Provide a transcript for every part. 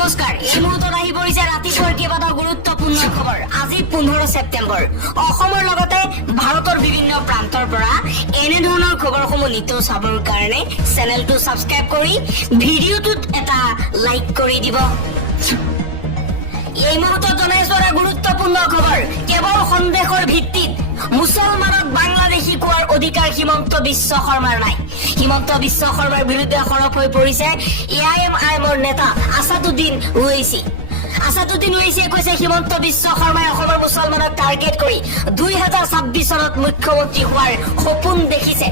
নমস্কাৰ এই মুহূৰ্তত আহি পৰিছে ৰাতিপুৱাৰ কেইবাটাও গুৰুত্বপূৰ্ণ খবৰ আজি 15 ছেপ্টেম্বৰ অসমৰ লগতে ভাৰতৰ বিভিন্ন প্ৰান্তৰ পৰা এনে ধৰণৰ খবৰসমূহ নিতৌ চাবৰ কাৰণে চেনেলটো সাবস্ক্ৰাইব কৰি ভিডিঅ'টোত এটা লাইক কৰি দিব এই মুহূৰ্তত জনাইছো এটা গুৰুত্বপূৰ্ণ খবৰ কেৱল সন্দেহৰ ভিত্তিত মুছলমানক বাংলাদেশী কোৱাৰ অধিকাৰ হিমন্ত বিশ্ব শৰ্মাৰ নাই হিমন্ত বিশ্ব শৰ্মাৰ বিৰুদ্ধে সৰব হৈ পৰিছে এআইএমৰ নেতা আসাদুদ্দিন ওৱেইচি কৈছে হিমন্ত বিশ্ব শৰ্মাই অসমৰ মুছলমানক টাৰ্গেট কৰি 2026 চনত মুখ্যমন্ত্ৰী হোৱাৰ সপোন দেখিছে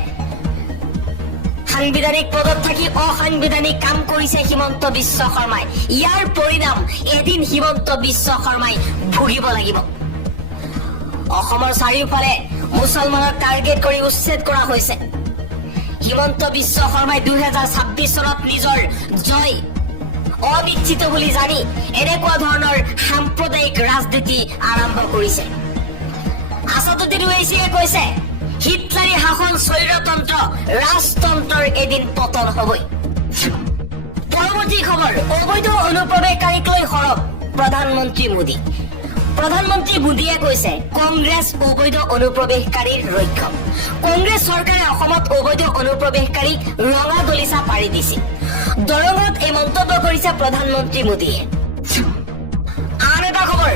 সাংবিধানিক পদত থাকি অসাংবিধানিক কাম কৰিছে হিমন্ত বিশ্ব শৰ্মাই ইয়াৰ পৰিণাম এদিন হিমন্ত বিশ্ব শৰ্মাই ভুগিব লাগিব অসমৰ চাৰিওফালে মুছলমানক টাৰ্গেট কৰি উচ্ছেদ কৰা হৈছে হিমন্ত বিশ্ব শৰ্মাই 2026 চনত নিজৰ জয় অনিশ্চিত বুলি জানি এনেকুৱা ধৰণৰ সাম্প্ৰদায়িক ৰাজনীতি আৰম্ভ কৰিছে আসাদুদ্দিন ওৱেইচিয়ে কৈছে হিটলাৰী শাসন স্বৈৰতন্ত্ৰ ৰাজতন্ত্ৰৰ এদিন পতন হ'বই পৰৱৰ্তী খবৰ অবৈধ অনুপ্ৰৱেশকাৰীক লৈ সৰব প্ৰধানমন্ত্ৰী মোদীয়ে কৈছে কংগ্ৰেছ অবৈধ অনুপ্ৰৱেশকাৰীৰ ৰক্ষক কংগ্ৰেছ চৰকাৰে অসমত অবৈধ অনুপ্ৰৱেশকাৰীক ৰঙা দলিচা পাৰি দিছে দৰঙত এই মন্তব্য কৰিছে প্ৰধানমন্ত্ৰী মোদীয়ে আন এটা খবৰ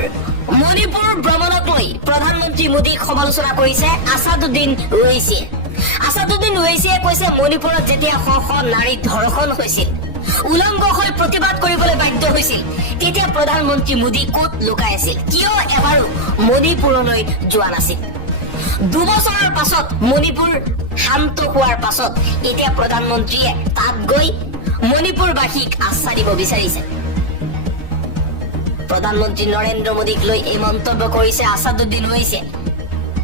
মণিপুৰ ভ্ৰমণক লৈ প্ৰধানমন্ত্ৰী মোদীক সমালোচনা কৰিছে আসাদুদ্দিন ওৱেইচিয়ে কৈছে মণিপুৰত যেতিয়া শ শ নাৰী ধৰ্ষণ হৈছিল উলংঘ হৈ প্ৰতিবাদ কৰিবলৈ বাধ্য হৈছিল তেতিয়া প্ৰধানমন্ত্ৰী মোদী ক'ত লুকাই আছিল কিয় এবাৰো মণিপুৰলৈ যোৱা নাছিল দুবছৰৰ পাছত মণিপুৰ শান্ত হোৱাৰ পাছত এতিয়া প্ৰধানমন্ত্ৰীয়ে তাত গৈ মণিপুৰবাসীক আশ্বা দিব বিচাৰিছে প্ৰধানমন্ত্ৰী নৰেন্দ্ৰ মোদীক লৈ এই মন্তব্য কৰিছে আসাদুদ্দিন ওৱেইচিয়ে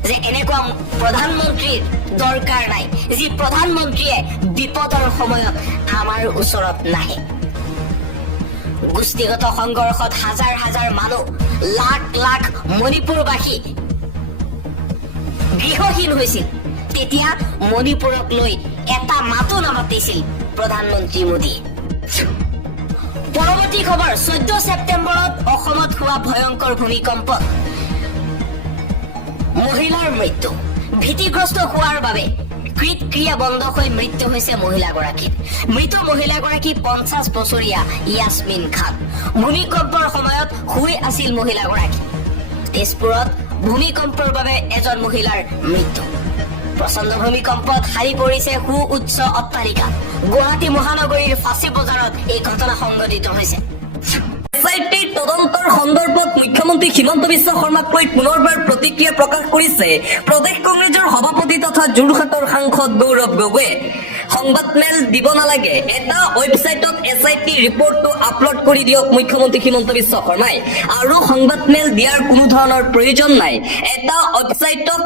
যে এনেকুৱা প্ৰধানমন্ত্ৰীৰ দৰকাৰ নাই যি প্ৰধানমন্ত্ৰীয়ে বিপদৰ সময়ত আমাৰ ওচৰত নাহে গোষ্ঠীগত সংঘৰ্ষত হাজাৰ হাজাৰ মানুহ লাখ লাখ মণিপুৰবাসী গৃহহীন হৈছিল তেতিয়া মণিপুৰক লৈ এটা মাতো নামাতিছিল প্ৰধানমন্ত্ৰী মোদীয়ে পৰৱৰ্তী খবৰ 14 ছেপ্টেম্বৰত অসমত হোৱা ভয়ংকৰ ভূমিকম্পত মহিলাৰ মৃত্যু ভীতিগ্ৰস্ত হোৱাৰ বাবে ক্ৰিয়া বন্ধ হৈ মৃত্যু হৈছে মহিলাগৰাকীৰ মৃত মহিলাগৰাকী 50 বছৰীয়া ইয়াছমিন খান ভূমিকম্পৰ সময়ত শুই আছিল মহিলাগৰাকী তেজপুৰত ভূমিকম্পৰ বাবে এজন মহিলাৰ মৃত্যু প্ৰচণ্ড ভূমিকম্পত হাৰি পৰিছে উচ্চ অট্টালিকা গুৱাহাটী মহানগৰীৰ ফাঁচী বজাৰত এই ঘটনা সংঘটিত হৈছে এছআইটি তদন্তৰ সন্দৰ্ভত মুখ্যমন্ত্ৰী হিমন্ত বিশ্ব শৰ্মাক লৈ পুনৰবাৰ প্ৰতিক্ৰিয়া প্ৰকাশ কৰিছে প্ৰদেশ কংগ্ৰেছৰ সভাপতি তথা যোৰহাটৰ সাংসদ গৌৰৱ গগৈয়ে সংবাদমেল দিব নালাগে এটা ৱেবছাইটত এছআইটি ৰিপৰ্টটো আপলোড কৰি দিয়ক মুখ্যমন্ত্ৰী হিমন্ত বিশ্ব শৰ্মাই আৰু সংবাদমেল দিয়াৰ কোনো ধৰণৰ প্ৰয়োজন নাই এটা ৱেবছাইটত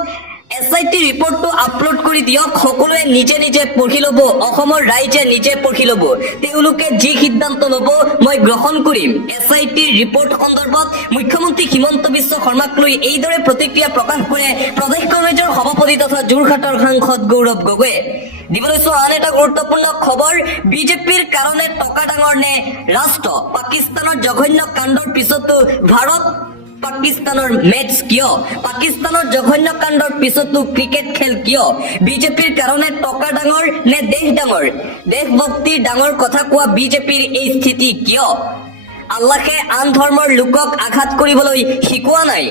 এছআইটি ৰিপৰ্টটো আপলোড কৰি দিয়ক সকলোৱে নিজে নিজে পঢ়ি ল'ব অসমৰ ৰাইজে নিজে পঢ়ি ল'ব তেওঁলোকে যি সিদ্ধান্ত ল'ব মই গ্ৰহণ কৰিম এছআইটি ৰিপৰ্ট সন্দৰ্ভত মুখ্যমন্ত্ৰী হিমন্ত বিশ্ব শৰ্মাক লৈ এইদৰে প্ৰতিক্ৰিয়া প্ৰকাশ কৰে প্ৰদেশ কংগ্ৰেছৰ সভাপতি তথা যোৰহাটৰ সাংসদ গৌৰৱ গগৈয়ে দিবলৈ আন এটা গুৰুত্বপূৰ্ণ খবৰ বিজেপিৰ কাৰণে টকা ডাঙৰ নে ৰাষ্ট্ৰ পাকিস্তানৰ জঘন্য কাণ্ডৰ পিছতো ভাৰত পাকিস্তানৰ মেচ কিয় পাকিস্তানৰ জঘন্য কাণ্ডৰ পিছতো ক্ৰিকেট খেল কিয় বিজেপিৰ কাৰণে টকা ডাঙৰ নে দেশ ডাঙৰ দেশভক্তিৰ ডাঙৰ কথা কোৱা বিজেপিৰ এই স্থিতি কিয় আল্লাহে আন ধৰ্মৰ লোকক আঘাত কৰিবলৈ শিকোৱা নাই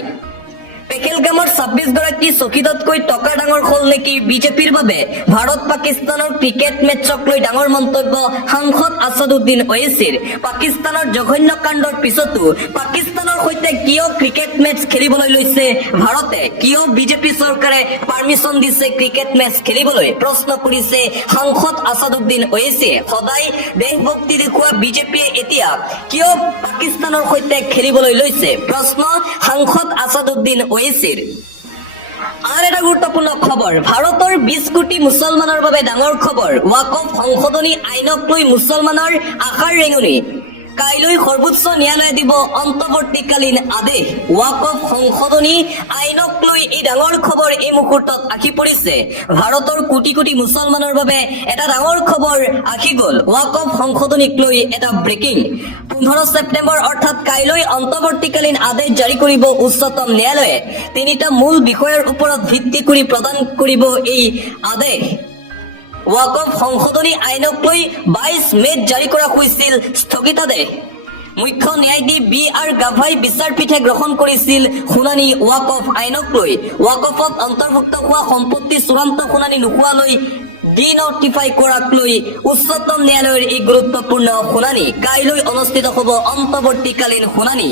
পেকেলগামৰ 26 গৰাকী শ্বহীদতকৈ টকা ডাঙৰ হ'ল নেকি বিজেপিৰ বাবে ভাৰত পাকিস্তানৰ ক্ৰিকেট মেচক লৈ ডাঙৰ মন্তব্য সাংসদ আসাদুদ্দিন ওৱেইচিৰ পাকিস্তানৰ জঘন্য কাণ্ডৰ পিছতো পাকিস্তানৰ সৈতে কিয় ক্ৰিকেট মেচ খেলিবলৈ লৈছে ভাৰতে কিয় বিজেপি চৰকাৰে পাৰ্মিশন দিছে ক্ৰিকেট মেচ খেলিবলৈ প্ৰশ্ন কৰিছে সাংসদ আসাদুদ্দিন ওৱেইচিয়ে সদায় দেশভক্তি দেখুওৱা বিজেপিয়ে এতিয়া কিয় পাকিস্তানৰ সৈতে খেলিবলৈ লৈছে প্ৰশ্ন সাংসদ আসাদুদ্দিন ওৱেইচিৰ আন এটা গুৰুত্বপূৰ্ণ খবৰ ভাৰতৰ 20 কোটি মুছলমানৰ বাবে ডাঙৰ খবৰ ৱাকফ সংশোধনী আইনক লৈ মুছলমানৰ আশাৰ ৰেঙনি কাইলৈ সৰ্বোচ্চ ন্যায়ালয়ে দিব অন্তৱৰ্তীকালীন আদেশ ৱাকফ সংশোধনী আইনক লৈ এই ডাঙৰ খবৰ এই মুহূৰ্তত আহি পৰিছে ভাৰতৰ কোটি কোটি মুছলমানৰ বাবে এটা ডাঙৰ খবৰ আহি গ'ল ৱাকফ সংশোধনীক লৈ এটা ব্ৰেকিং 15 ছেপ্টেম্বৰ অৰ্থাৎ কাইলৈ অন্তৱৰ্তীকালীন আদেশ জাৰি কৰিব উচ্চতম ন্যায়ালয়ে তিনিটা মূল বিষয়ৰ ওপৰত ভিত্তি কৰি প্ৰদান কৰিব এই আদেশ ৱাকফ সংশোধনী আইনক লৈ 22 মেত জাৰি কৰা হৈছিল স্থগিতাদেশ মুখ্য ন্যায়াধীশ বি আৰ গাভাই বিচাৰপীঠে গ্ৰহণ কৰিছিল শুনানি ৱাকফ আইনক লৈ ৱাকফত অন্তৰ্ভুক্ত হোৱা সম্পত্তি চূড়ান্ত শুনানি নোহোৱালৈ ডিনটিফাই কৰাক লৈ উচ্চতম ন্যায়ালয়ৰ এই গুৰুত্বপূৰ্ণ শুনানি কাইলৈ অনুষ্ঠিত হ'ব অন্তৱৰ্তীকালীন শুনানি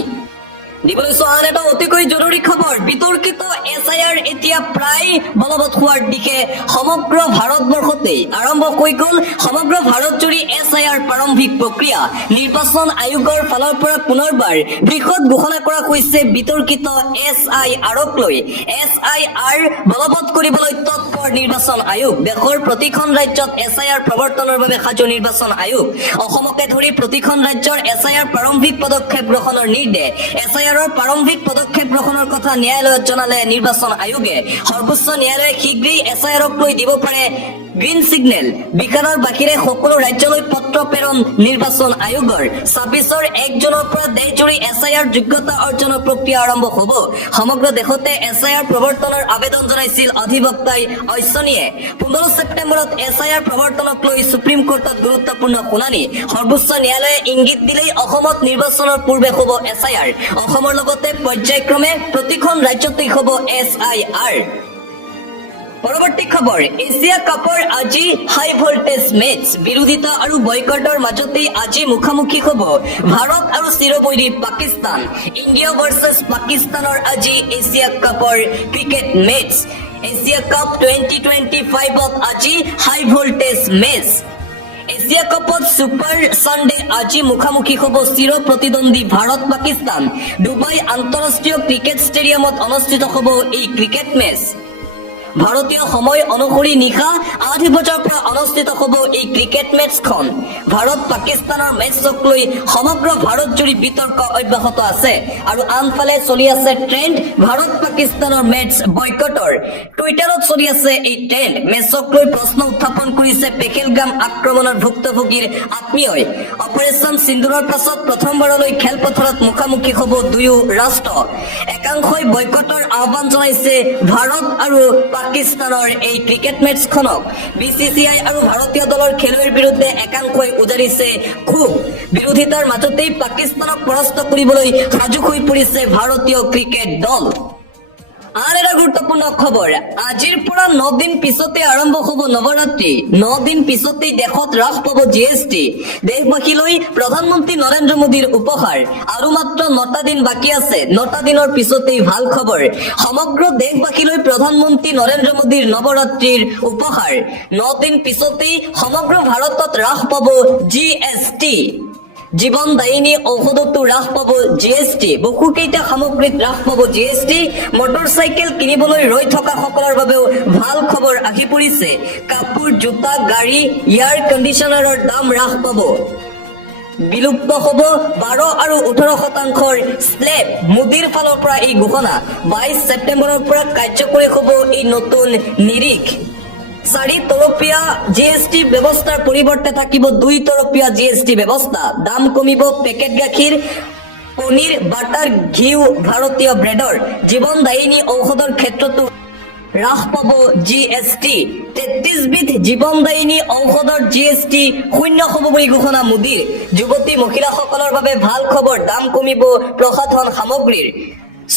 দিবলৈ আন এটা অতিকৈ জৰুৰী খবৰ বিতৰ্কিত এছআইআৰ এতিয়া প্ৰায় বলবৎ হোৱাৰ দিশে সমগ্ৰ ভাৰতবৰ্ষতে আৰম্ভ হৈ গ'ল সমগ্ৰ ভাৰতজুৰি এছআইআৰ প্ৰাৰম্ভিক প্ৰক্ৰিয়া নিৰ্বাচন আয়োগৰ ফালৰ পৰা পুনৰবাৰ বৃহৎ ঘোষণা কৰা হৈছে বিতৰ্কিত এছআইআৰক লৈ এছআইআৰ বলবৎ কৰিবলৈ তৎপৰ নিৰ্বাচন আয়োগ দেশৰ প্ৰতিখন ৰাজ্যত এছআইআৰ প্ৰৱৰ্তনৰ বাবে সাজু নিৰ্বাচন আয়োগ অসমকে ধৰি প্ৰতিখন ৰাজ্যৰ এছআইআৰ প্ৰাৰম্ভিক পদক্ষেপ গ্ৰহণৰ নিৰ্দেশ এছআইআৰৰ প্ৰাৰম্ভিক পদক্ষেপ গ্ৰহণৰ কথা ন্যায়ালয়ত জনালে নিৰ্বাচন আয়োগে সৰ্বোচ্চ ন্যায়ালয়ে শীঘ্ৰেই এছআইআৰক লৈ দিব পাৰে গ্ৰীণ সিগনেল বিকাৰৰ বাহিৰে সকলো ৰাজ্যলৈ পত্ৰ প্ৰেৰণ নিৰ্বাচন আয়োগৰ 26ৰ 1 জুনৰ পৰা দেশজুৰি এছআইআৰ যোগ্যতা অৰ্জনৰ প্ৰক্ৰিয়া আৰম্ভ হ'ব সমগ্ৰ দেশতে এছআইআৰ প্ৰৱৰ্তনৰ আবেদন জনাইছিল অধিবক্তাই ঐশ্বনীয়ে 15 ছেপ্টেম্বৰত এছআইআৰ প্ৰৱৰ্তনক লৈ সুপ্ৰিম কোৰ্টত গুৰুত্বপূৰ্ণ শুনানি সৰ্বোচ্চ ন্যায়ালয়ে ইংগিত দিলেই অসমত নিৰ্বাচনৰ পূৰ্বে হ'ব এছআইআৰ অসমৰ লগতে পৰ্যায়ক্ৰমে প্ৰতিখন ৰাজ্যতেই হ'ব এছআইআৰ পৰৱৰ্তী খবৰ এছিয়া কাপৰ আজি হাই ভল্টেজ মেচ বিৰোধিতা আৰু বয়কটৰ মাজতেই আজি মুখামুখি হ'ব ভাৰত আৰু চিৰবৈৰী পাকিস্তান ইণ্ডিয়া ভাৰ্চেছ পাকিস্তানৰ আজি এছিয়া কাপৰ ক্ৰিকেট মেচ এছিয়া কাপ 2025ত আজি হাই ভল্টেজ মেচ এছিয়া কাপত সুপাৰ সানডে আজি মুখামুখি হ'ব চিৰ প্ৰতিদ্বন্দ্বী ভাৰত পাকিস্তান ডুবাই আন্তঃৰাষ্ট্ৰীয় ক্ৰিকেট ষ্টেডিয়ামত অনুষ্ঠিত হ'ব এই ক্ৰিকেট মেচ ভাৰতীয় সময় অনুসৰি নিশা 8 বজাৰ পৰা অনুষ্ঠিত হ'ব এই ক্ৰিকেট মেচখন ভাৰত পাকিস্তানৰ মেচক লৈ সমগ্ৰ ভাৰতজুৰি বিতৰ্ক অব্যাহত আছে আৰু আনফালে চলি আছে ট্ৰেণ্ড ভাৰত পাকিস্তানৰ মেচ বয়কটৰ টুইটাৰত চলি আছে এই ট্ৰেণ্ড মেচক লৈ প্ৰশ্ন উত্থাপন কৰিছে পেহেলগাম আক্ৰমণৰ ভুক্তভোগীৰ আত্মীয়ই অপাৰেশ্যন সিন্দুৰৰ পাছত প্ৰথমবাৰলৈ খেলপথাৰত মুখামুখি হ'ব দুয়ো ৰাষ্ট্ৰ একাংশই বয়কটৰ আহ্বান জনাইছে ভাৰত আৰু পাকিস্তানৰ এই ক্ৰিকেট মেচখনক বিচিচিআই আৰু ভাৰতীয় দলৰ খেলুৱৈৰ বিৰুদ্ধে একাংশই উজাৰিছে ক্ষোভ বিৰোধিতাৰ মাজতেই পাকিস্তানক পৰাস্ত কৰিবলৈ সাজু হৈ পৰিছে ভাৰতীয় ক্ৰিকেট দল আন এটা গুৰুত্বপূৰ্ণ খবৰ আজিৰ পৰা 9 দিন পিছতে আৰম্ভ হ'ব নৱৰাত্ৰি 9 দিন পিছতেই দেশত হ্ৰাস পাব জিএছটি দেশবাসীলৈ প্ৰধানমন্ত্ৰী নৰেন্দ্ৰ মোদীৰ উপহাৰ আৰু মাত্ৰ 9টা দিন বাকী আছে 9টা দিনৰ পিছতেই ভাল খবৰ সমগ্ৰ দেশবাসীলৈ প্ৰধানমন্ত্ৰী নৰেন্দ্ৰ মোদীৰ নৱৰাত্ৰিৰ উপহাৰ 9 দিন পিছতেই সমগ্ৰ ভাৰতত হ্ৰাস পাব জিএছটি জীৱনদায়িনী ঔষধতো হ্ৰাস পাব জিএছটি বহুকেইটা সামগ্ৰীত হ্ৰাস পাব জিএছটি মটৰচাইকেল কিনিবলৈ ৰৈ থকা সকলৰ বাবেও ভাল খবৰ আহি পৰিছে কাপোৰ জোতা গাড়ী এয়াৰ কণ্ডিচনাৰৰ দাম হ্ৰাস পাব বিলুপ্ত হ'ব 12 আৰু 18% স্লেব মোদীৰ ফালৰ পৰা এই ঘোষণা 22 ছেপ্টেম্বৰৰ পৰা কাৰ্যকৰী হ'ব এই নতুন নিৰিখ 4 তৰপীয়া জিএছটি ব্যৱস্থাৰ পৰিৱৰ্তে থাকিব 2 তৰপীয়া জিএছটি ব্যৱস্থা দাম কমিব পেকেট গাখীৰ পনীৰ বাটাৰ ঘিউ ভাৰতীয় ব্ৰেডৰ জীৱনদায়িনী ঔষধৰ ক্ষেত্ৰতো হ্ৰাস পাব জিএছটি 33 বিধ জীৱনদায়িনী ঔষধৰ জিএছটি শূন্য হ'ব বুলি ঘোষণা মোদীৰ যুৱতী মহিলাসকলৰ বাবে ভাল খবৰ দাম কমিব প্ৰসাধন সামগ্ৰীৰ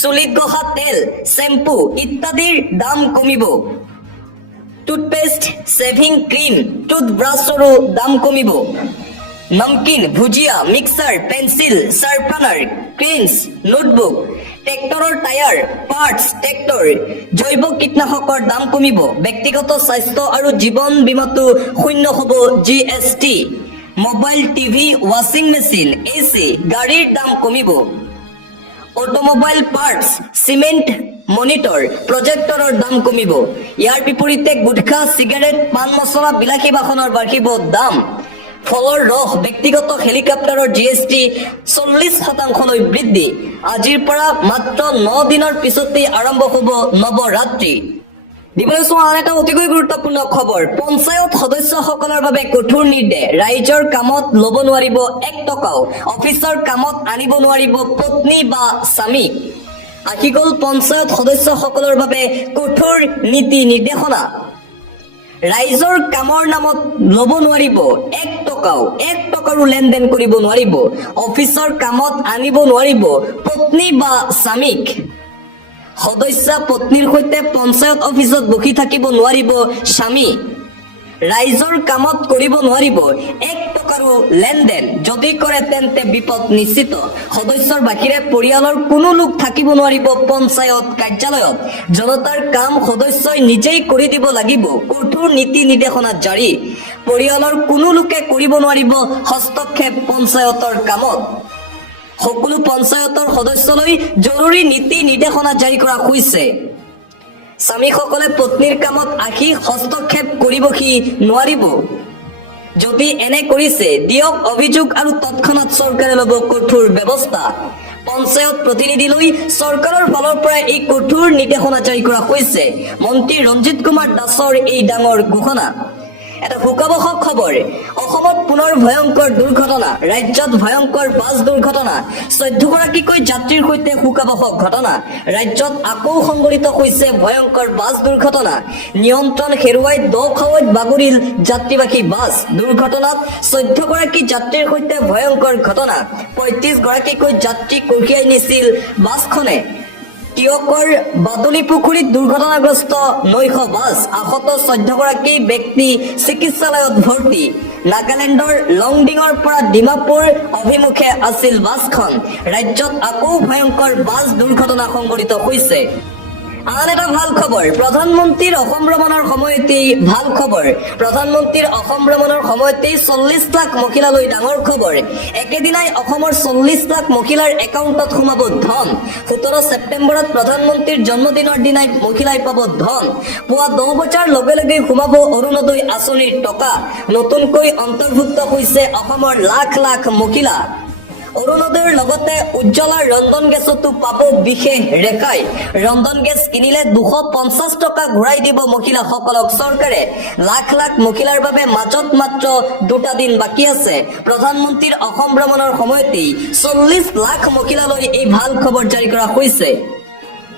চুলিত ঘঁহা তেল শ্বেম্পু ইত্যাদিৰ দাম কমিব টুথপেষ্ট সেভিং ক্ৰীম টুথব্ৰাছৰো দাম কমিব নমকিন ভুজিয়া মিক্সাৰ পেন্সিল শাৰ্পনাৰ ক্ৰিঞ্চ নোটবুক ট্ৰেক্টৰৰ টায়াৰ পাৰ্টছ ট্ৰেক্টৰ জৈৱ কীটনাশকৰ দাম কমিব ব্যক্তিগত স্বাস্থ্য আৰু জীৱন বীমাটো শূন্য হ'ব জিএছটি মোবাইল টিভি ৱাশ্বিং মেচিন এচি গাড়ীৰ দাম কমিব অটোমোবাইল পাৰ্টছ সিমেন্ট মনিটৰ প্ৰজেক্টৰৰ দাম কমিব ইয়াৰ বিপৰীতে গুটখা সিগাৰেট পান মছলা বিলাসী বাহনৰ বাঢ়িব দাম ফলৰহ ব্যক্তিগত হেলিকপ্টাৰৰ GST 40% বৃদ্ধি আজিৰ পৰা মাত্ৰ 9 দিনৰ পিছতেই আৰম্ভ হ'ব নৱৰাত্ৰি দিবলৈ চোৱা আন এটা অতিকৈ গুৰুত্বপূৰ্ণ খবৰ পঞ্চায়ত সদস্যসকলৰ বাবে কঠোৰ নিৰ্দেশ ৰাইজৰ কামত ল'ব নোৱাৰিব 1 টকাও অফিচৰ কামত আনিব নোৱাৰিব পত্নী বা স্বামী আহি গ'ল পঞ্চায়ত সদস্যসকলৰ বাবে কঠোৰ নীতি নিৰ্দেশনা ৰাইজৰ কামৰ নামত ল'ব নোৱাৰিব 1 টকাও 1 টকাৰো লেনদেন কৰিব নোৱাৰিব অফিচৰ কামত আনিব নোৱাৰিব পত্নী বা স্বামীক সদস্য পত্নীৰ সৈতে পঞ্চায়ত অফিচত বহি থাকিব নোৱাৰিব স্বামী ৰাইজৰ কামত কৰিব নোৱাৰিব 1 টকাৰো লেনদেন যদি কৰে তেন্তে বিপদ নিশ্চিত সদস্যৰ বাহিৰে পৰিয়ালৰ কোনো লোক থাকিব নোৱাৰিব পঞ্চায়ত কাৰ্যালয়ত জনতাৰ কাম সদস্যই নিজেই কৰি দিব লাগিব কঠোৰ নীতি নিৰ্দেশনা জাৰি পৰিয়ালৰ কোনো লোকে কৰিব নোৱাৰিব হস্তক্ষেপ পঞ্চায়তৰ কামত সকলো পঞ্চায়তৰ সদস্যলৈ জৰুৰী নীতি নিৰ্দেশনা জাৰি কৰা হৈছে স্বামীসকলে পত্নীৰ কামত আহি হস্তক্ষেপ কৰিবহি নোৱাৰিব যদি এনে কৰিছে দিয়ক অভিযোগ আৰু তৎক্ষণাৎ চৰকাৰে ল'ব কঠোৰ ব্যৱস্থা পঞ্চায়ত প্ৰতিনিধিলৈ চৰকাৰৰ ফালৰ পৰা এই কঠোৰ নিৰ্দেশনা জাৰি কৰা হৈছে মন্ত্ৰী ৰঞ্জিত কুমাৰ দাসৰ এই ডাঙৰ ঘোষণা এটা শোকাবহ খবৰ অসমত পুনৰ ভয়ংকৰ দুৰ্ঘটনা ৰাজ্যত ভয়ংকৰ বাছ দুৰ্ঘটনা 14 গৰাকীকৈ যাত্ৰীৰ সৈতে শোকাবহ ঘটনা ৰাজ্যত আকৌ সংঘটিত হৈছে ভয়ংকৰ বাছ দুৰ্ঘটনা নিয়ন্ত্ৰণ হেৰুৱাই দখাৱৈত বাগৰিল যাত্ৰীবাহী বাছ দুৰ্ঘটনাত 14 গৰাকী যাত্ৰীৰ সৈতে ভয়ংকৰ ঘটনা 35 গৰাকীকৈ যাত্ৰী কঢ়িয়াই নিছিল বাছখনে টিয়কৰ বাদলি পুখুৰীত দুৰ্ঘটনাগ্ৰস্ত 900 বাছ আহত 14 গৰাকী ব্যক্তি চিকিৎসালয়ত ভৰ্তি নাগালেণ্ডৰ লংডিঙৰ পৰা ডিমাপুৰ অভিমুখে আছিল বাছখন ৰাজ্যত আকৌ ভয়ংকৰ বাছ দুৰ্ঘটনা সংঘটিত হৈছে আন এটা ভাল খবৰ প্ৰধানমন্ত্ৰীৰ অসম ভ্ৰমণৰ সময়তেই ভাল খবৰ প্ৰধানমন্ত্ৰীৰ অসম ভ্ৰমণৰ সময়তেই 40 লাখ মহিলালৈ ডাঙৰ খবৰ একেদিনাই অসমৰ 40 লাখ মহিলাৰ একাউণ্টত সোমাব ধন 17 ছেপ্টেম্বৰত প্ৰধানমন্ত্ৰীৰ জন্মদিনৰ দিনাই মহিলাই পাব ধন পুৱা 10 বজাৰ লগে লগে সোমাব অৰুণোদয় আঁচনিৰ টকা নতুনকৈ অন্তৰ্ভুক্ত হৈছে অসমৰ লাখ লাখ মহিলা অৰুণোদয়ৰ লগতে উজ্জ্বলাৰ ৰন্ধন গেছতো পাব বিশেষ ৰেহাই ৰন্ধন গেছ কিনিলে 250 টকা ঘূৰাই দিব মহিলাসকলক চৰকাৰে লাখ লাখ মহিলাৰ বাবে মাজত মাত্ৰ 2টা দিন বাকী আছে প্ৰধানমন্ত্ৰীৰ অসম ভ্ৰমণৰ সময়তেই 40 লাখ মহিলালৈ এই ভাল খবৰ জাৰি কৰা হৈছে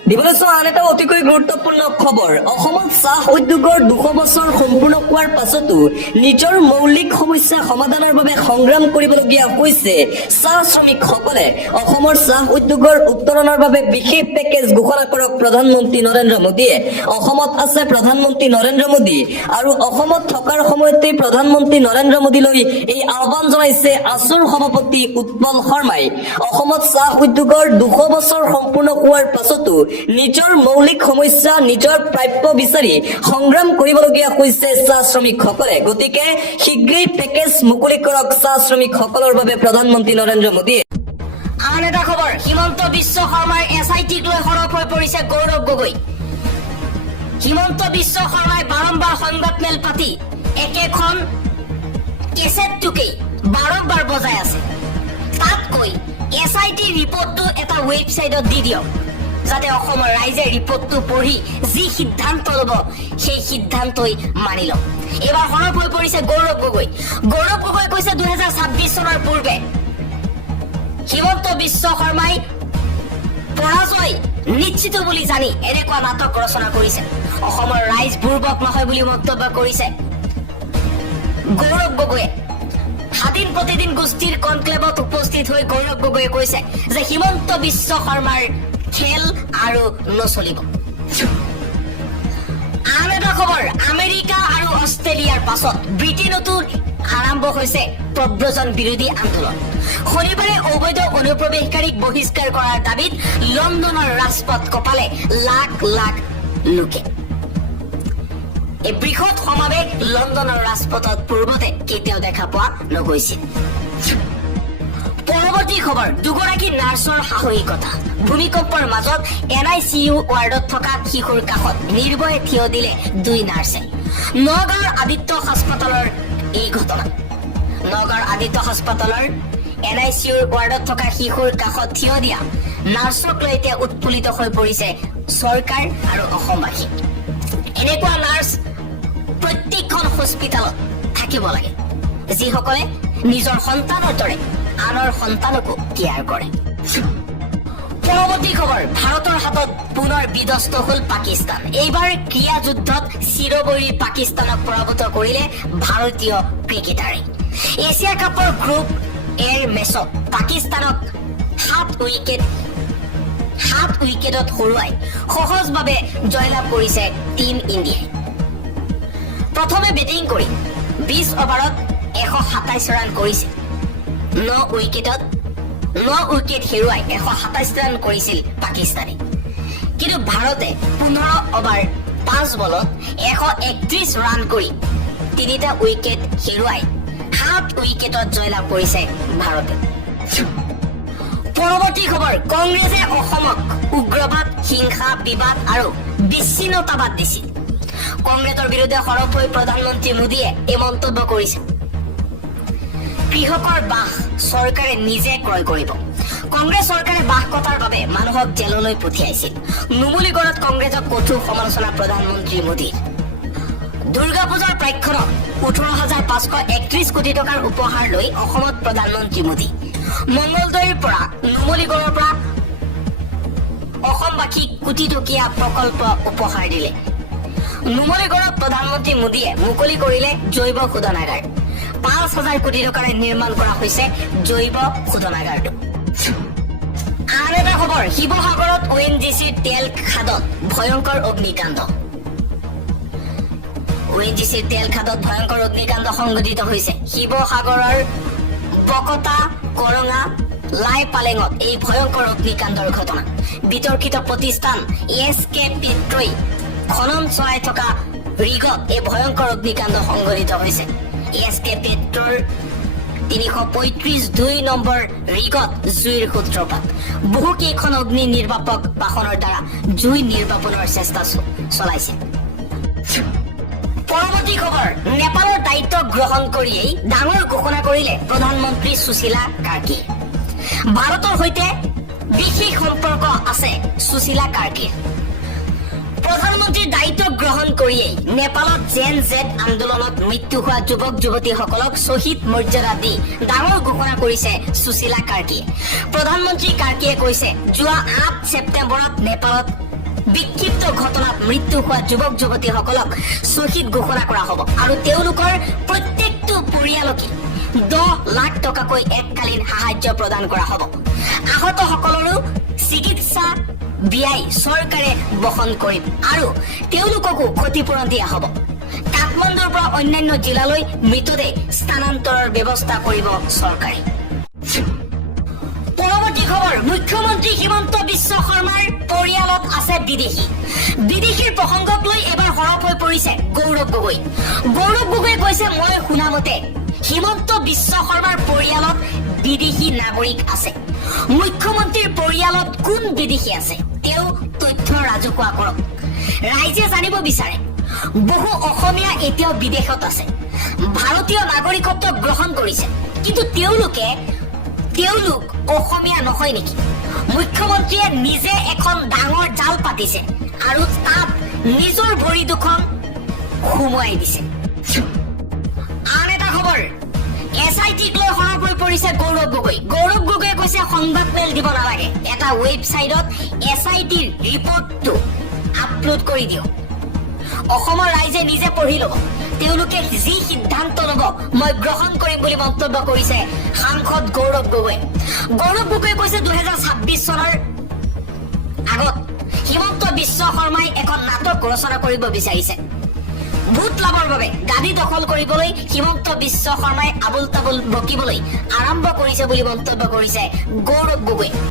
দিবলৈ চোৱা আন এটা অতিকৈ গুৰুত্বপূৰ্ণ খবৰ অসমত চাহ উদ্যোগৰ 200 বছৰ সম্পূৰ্ণ হোৱাৰ পাছতো নিজৰ মৌলিক সমস্যা সমাধানৰ বাবে সংগ্ৰাম কৰিবলগীয়া হৈছে চাহ শ্ৰমিকসকলে অসমৰ চাহ উদ্যোগৰ উত্তৰণৰ বাবে বিশেষ পেকেজ ঘোষণা কৰক প্ৰধানমন্ত্ৰী নৰেন্দ্ৰ মোদীয়ে অসমত আছে প্ৰধানমন্ত্ৰী নৰেন্দ্ৰ মোদী আৰু অসমত থকাৰ সময়তে প্ৰধানমন্ত্ৰী নৰেন্দ্ৰ মোদীলৈ এই আহ্বান জনাইছে আছুৰ সভাপতি উৎপল শৰ্মাই অসমত চাহ উদ্যোগৰ 200 বছৰ সম্পূৰ্ণ হোৱাৰ পাছতো নিজৰ মৌলিক সমস্যা নিজৰ প্ৰাপ্য বিচাৰি সংগ্ৰাম কৰিবলগীয়া হৈছে চাহ শ্ৰমিকসকলে গতিকে শীঘ্ৰেই পেকেজ মুকলি কৰক চাহ শ্ৰমিকসকলৰ বাবে প্ৰধানমন্ত্ৰী নৰেন্দ্ৰ মোদীয়ে আন এটা খবৰ হিমন্ত বিশ্ব শৰ্মাৰ SITক লৈ সৰব হৈ পৰিছে গৌৰৱ গগৈ হিমন্ত বিশ্ব শৰ্মাই বাৰম্বাৰ সংবাদ মেল পাতি একেখন কেছেটটোকেই বাৰম্বাৰ বজাই আছে তাত কৈ SIT ৰিপৰ্টটো এটা ৱেবছাইটত দি দিয়ক যাতে অসমৰ ৰাইজে ৰিপৰ্টটো পঢ়ি যি সিদ্ধান্ত ল'ব সেই সিদ্ধান্তই মানি লওক এবাৰ সৰব হৈ পৰিছে গৌৰৱ গগৈ কৈছে 2026 চনৰ পূৰ্বে হিমন্ত বিশ্ব শৰ্মাই পৰাজয় নিশ্চিত বুলি জানি এনেকুৱা নাটক ৰচনা কৰিছে অসমৰ ৰাইজ বুৰ্বক নহয় বুলি মন্তব্য কৰিছে গৌৰৱ গগৈয়ে স্বাধীন প্ৰতিদিন গোষ্ঠীৰ কনক্লেভত উপস্থিত হৈ গৌৰৱ গগৈয়ে কৈছে যে হিমন্ত বিশ্ব শৰ্মাৰ খেল আৰু নচলিব আন এটা খবৰ আমেৰিকা আৰু অষ্ট্ৰেলিয়াৰ পাছত ব্ৰিটেইনতো আৰম্ভ হৈছে প্ৰব্ৰজন বিৰোধী আন্দোলন শনিবাৰে অবৈধ অনুপ্ৰৱেশকাৰীক বহিষ্কাৰ কৰাৰ দাবীত লণ্ডনৰ ৰাজপথ কপালে লাখ লাখ লোকে এই বৃহৎ সমাৱেশ লণ্ডনৰ ৰাজপথত পূৰ্বতে কেতিয়াও দেখা পোৱা নগৈছিল পৰৱৰ্তী খবৰ দুগৰাকী নাৰ্ছৰ সাহসিকতা ভূমিকম্পৰ মাজত NICU ৱাৰ্ডত থকা শিশুৰ কাষত নিৰ্ভয়ে থিয় দিলে 2 নাৰ্ছে নগাঁৱৰ আদিত্য হাস্পতালৰ এই ঘটনা নগৰ আদিত্য হাস্পতালৰ NICUৰ ৱাৰ্ডত থকা শিশুৰ কাষত থিয় দিয়া নাৰ্ছক লৈ এতিয়া উৎফুল্লিত হৈ পৰিছে চৰকাৰ আৰু অসমবাসী। এনেকুৱা নাৰ্ছ প্ৰত্যেকখন হস্পিটালত থাকিব লাগে, যিসকলে নিজৰ সন্তানৰ দৰে আনৰ সন্তানকো কেয়াৰ কৰে। পৰৱৰ্তী খবৰ, ভাৰতৰ হাতত পুনৰ বিধ্বস্ত হল পাকিস্তান। এইবাৰ ক্ৰীড়া যুদ্ধত চিৰবৈৰী পাকিস্তানক পৰাভূত কৰিলে ভাৰতীয় ক্ৰিকেটাৰে। এছিয়া কাপৰ গ্ৰুপ এৰ মেচত পাকিস্তানক 7 উইকেটত হৰুৱাই সহজভাৱে জয়লাভ কৰিছে টীম ইণ্ডিয়াই। প্ৰথমে বেটিং কৰি 20 অভাৰত 127 ৰান কৰিছিল। 9 উইকেট হেৰুৱাই 127 ৰান কৰিছিল পাকিস্তানে। কিন্তু ভাৰতে 15 অভাৰ 5 বলত 131 ৰান কৰি 3টা উইকেট হেৰুৱাই 7 উইকেটত জয়লাভ কৰিছে ভাৰতে। পৰৱৰ্তী খবৰ, কংগ্ৰেছে অসমক উগ্ৰবাদ, হিংসা, বিবাদ আৰু বিচ্ছিন্নতাবাদ দিছিল। কংগ্ৰেছৰ বিৰুদ্ধে সৰব হৈ প্ৰধানমন্ত্ৰী মোদীয়ে এই মন্তব্য কৰিছে। কৃষকৰ বাঁহ চৰকাৰে নিজে ক্ৰয় কৰিব। কংগ্ৰেছ চৰকাৰে বাঁহ কটাৰ বাবে মানুহক জেললৈ পঠিয়াইছিল। নুমলীগড়ত কংগ্ৰেছক কঠোৰ সমালোচনা প্ৰধানমন্ত্ৰী মোদীৰ। দুৰ্গা পূজাৰ প্ৰাক্ষণত 18,531 কোটি টকাৰ উপহাৰ লৈ অসমত প্ৰধানমন্ত্ৰী মোদী। মংগলদৈৰ পৰা নুমলীগড়ৰ পৰা অসমবাসীক কোটি টকীয়া প্ৰকল্প উপহাৰ দিলে। নুমলীগড়ত প্ৰধানমন্ত্ৰী মোদীয়ে মুকলি কৰিলে জৈৱ শোধনাগাৰ। 5,000 কোটি টকাৰে নিৰ্মাণ কৰা হৈছে জৈৱ শোধনাগাৰটো। আন এটা খবৰ, শিৱসাগৰত ONGCৰ তেল খাদত ভয়ংকৰ অগ্নিকাণ্ড। ONGCৰ তেল খাদত ভয়ংকৰ অগ্নিকাণ্ড সংঘটিত হৈছে। শিৱসাগৰৰ বকতা, কৰঙা, লাই পালেঙত এই ভয়ংকৰ অগ্নিকাণ্ডৰ ঘটনা। বিতৰ্কিত প্ৰতিষ্ঠান SK পেট্ৰই খনন চলাই থকা ৰিগত এই ভয়ংকৰ অগ্নিকাণ্ড সংঘটিত হৈছে। SK পেট্ৰৰ 335 নম্বৰ ৰিগত জুইৰ সূত্ৰপাত। বহু কেইখন অগ্নি নিৰ্বাপক বাহনৰ দ্বাৰা জুই নিৰ্বাপনৰ চেষ্টা চলাইছে। পৰৱৰ্তী খবৰ, নেপালৰ দায়িত্ব গ্ৰহণ কৰিয়েই ডাঙৰ ঘোষণা কৰিলে প্ৰধানমন্ত্ৰী সুশীলা কাৰ্কি। ভাৰতৰ সৈতে বিশেষ সম্পৰ্ক আছে সুশীলা কাৰ্কিৰ। প্ৰধানমন্ত্ৰীৰ দায়িত্ব গ্ৰহণ কৰিয়েই নেপালত জেন জেড আন্দোলনত মৃত্যু হোৱা যুৱক যুৱতীসকলক শ্বহীদ মৰ্যাদা দি ডাঙৰ ঘোষণা কৰিছে সুশীলা কাৰ্কিয়ে। প্ৰধানমন্ত্ৰী কাৰ্কিয়ে কৈছে, যোৱা 8 ছেপ্টেম্বৰত নেপালত বিক্ষিপ্ত ঘটনাত মৃত্যু হোৱা যুৱক যুৱতীসকলক শ্বহীদ ঘোষণা কৰা হ'ব আৰু তেওঁলোকৰ প্ৰত্যেকটো পৰিয়ালকে 10 লাখ টকাকৈ এককালীন সাহায্য প্ৰদান কৰা হ'ব। আহতসকলৰো চিকিৎসা ব্যয় চৰকাৰে বহন কৰিব আৰু তেওঁলোককো ক্ষতিপূৰণ দিয়া হ'ব। কাঠমাণ্ডুৰ পৰা অন্যান্য জিলালৈ মৃতদেহ স্থানান্তৰৰ ব্যৱস্থা কৰিব চৰকাৰে। পৰৱৰ্তী খবৰ, মুখ্যমন্ত্ৰী হিমন্ত বিশ্ব শৰ্মাৰ পৰিয়ালত আছে বিদেশী। বিদেশীৰ প্ৰসংগক লৈ এবাৰ সৰব হৈ পৰিছে গৌৰৱ গগৈ। গৌৰৱ গগৈয়ে কৈছে, মই শুনামতে হিমন্ত বিশ্ব শৰ্মাৰ পৰিয়ালত বিদেশী নাগৰিক আছে। মুখ্যমন্ত্ৰীৰ পৰিয়ালত কোন বিদেশী আছে তেওঁ তথ্য ৰাজহুৱা কৰক। ৰাইজে জানিব বিচাৰে। বহু অসমীয়া এতিয়াও বিদেশত আছে, ভাৰতীয় নাগৰিকত্ব গ্ৰহণ কৰিছে, কিন্তু তেওঁলোক অসমীয়া নহয় নেকি? মুখ্যমন্ত্ৰীয়ে নিজে এখন ডাঙৰ জাল পাতিছে আৰু তাত নিজৰ ভৰি দুখন সুমুৱাই দিছে। আন এটা খবৰ, SITক লৈ সৰব হৈ পৰিছে গৌৰৱ গগৈ। গৌৰৱ গগৈয়ে কৈছে, সংবাদ মেল দিব নালাগে, এটা ৱেবছাইটত SITৰ ৰিপৰ্টটো আপলোড কৰি দিয়ক। অসমৰ ৰাইজে নিজে পঢ়ি ল'ব, তেওঁলোকে যি সিদ্ধান্ত ল'ব মই গ্ৰহণ কৰিম বুলি মন্তব্য কৰিছে সাংসদ গৌৰৱ গগৈ। গৌৰৱ গগৈয়ে কৈছে, 2026 চনৰ আগত হিমন্ত বিশ্ব শৰ্মাই এখন নাটক ৰচনা কৰিব বিচাৰিছে। ভোট লাভৰ বাবে গাদী দখল কৰিবলৈ হিমন্ত বিশ্ব শৰ্মাই আবুল তাবুল বকিবলৈ আৰম্ভ কৰিছে বুলি মন্তব্য কৰিছে গৌৰৱ গগৈ।